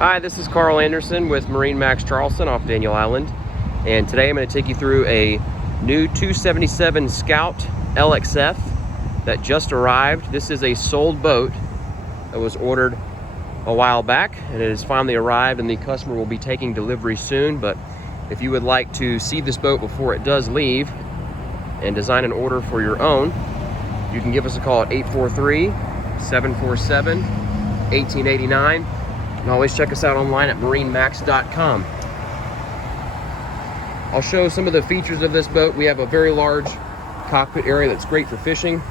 Hi, this is Carl Anderson with MarineMax Charleston off Daniel Island, and today I'm going to take you through a new 277 Scout LXF that just arrived. This is a sold boat that was ordered a while back, and it has finally arrived, and the customer will be taking delivery soon. But if you would like to see this boat before it does leave and design an order for your own, you can give us a call at 843-747-1889. You can always check us out online at MarineMax.com. I'll show some of the features of this boat. We have a very large cockpit area that's great for fishing.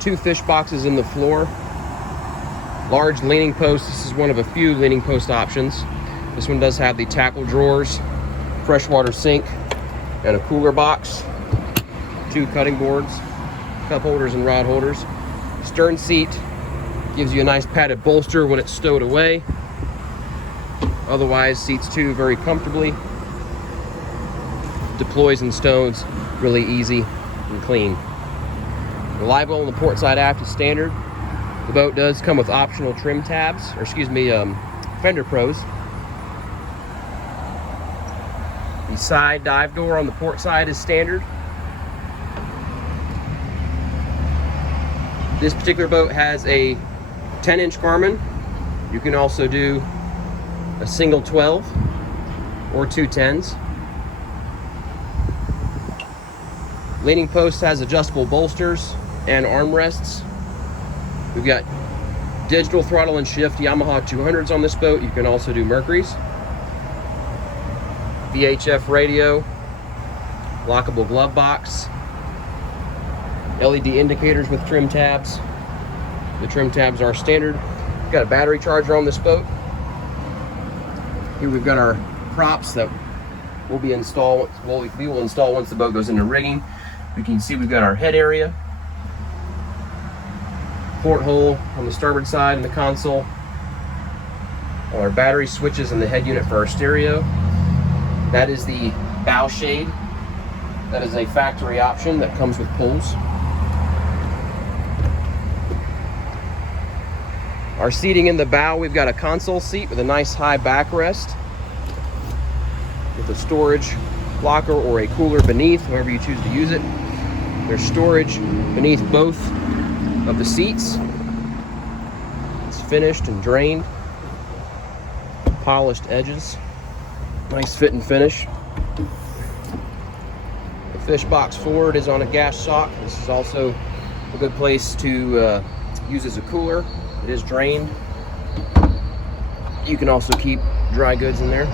2 fish boxes in the floor. Large leaning post. This is one of a few leaning post options. This one does have the tackle drawers, freshwater sink, and a cooler box. 2 cutting boards, cup holders and rod holders. Stern seat gives you a nice padded bolster when it's stowed away. Otherwise, seats 2 very comfortably. Deploys and stows really easy and clean. The live well on the port side aft is standard. The boat does come with optional trim tabs, or fender pros. The side dive door on the port side is standard. This particular boat has a 10-inch Garmin. You can also do a single 12 or 2 10s. Leaning post has adjustable bolsters and armrests. We've got digital throttle and shift Yamaha 200s on this boat. You can also do Mercury's. VHF radio, lockable glove box, LED indicators with trim tabs. The trim tabs are standard. We've got a battery charger on this boat. Here we've got our props that we will install once the boat goes into rigging. We can see we've got our head area, porthole on the starboard side in the console, all our battery switches and the head unit for our stereo. That is the bow shade. That is a factory option that comes with pulls. Our seating in the bow, we've got a console seat with a nice high backrest with a storage locker or a cooler beneath, however you choose to use it. There's storage beneath both of the seats. It's finished and drained. Polished edges. Nice fit and finish. The fish box forward is on a gas shock. This is also a good place to use as a cooler. It is drained. You can also keep dry goods in there.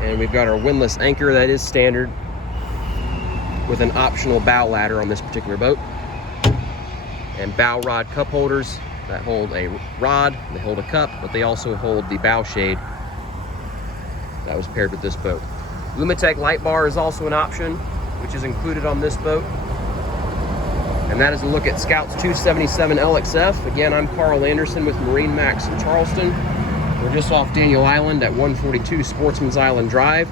And we've got our windlass anchor that is standard with an optional bow ladder on this particular boat. And bow rod cup holders that hold a rod, they hold a cup, but they also hold the bow shade that was paired with this boat. Lumitech light bar is also an option, which is included on this boat. And that is a look at Scout's 277 LXF. Again, I'm Carl Anderson with MarineMax Charleston. We're just off Daniel Island at 142 Sportsman's Island Drive.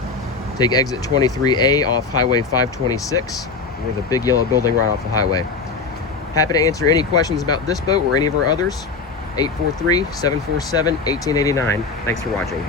Take exit 23A off Highway 526. We're the big yellow building right off the highway. Happy to answer any questions about this boat or any of our others. 843-747-1889. Thanks for watching.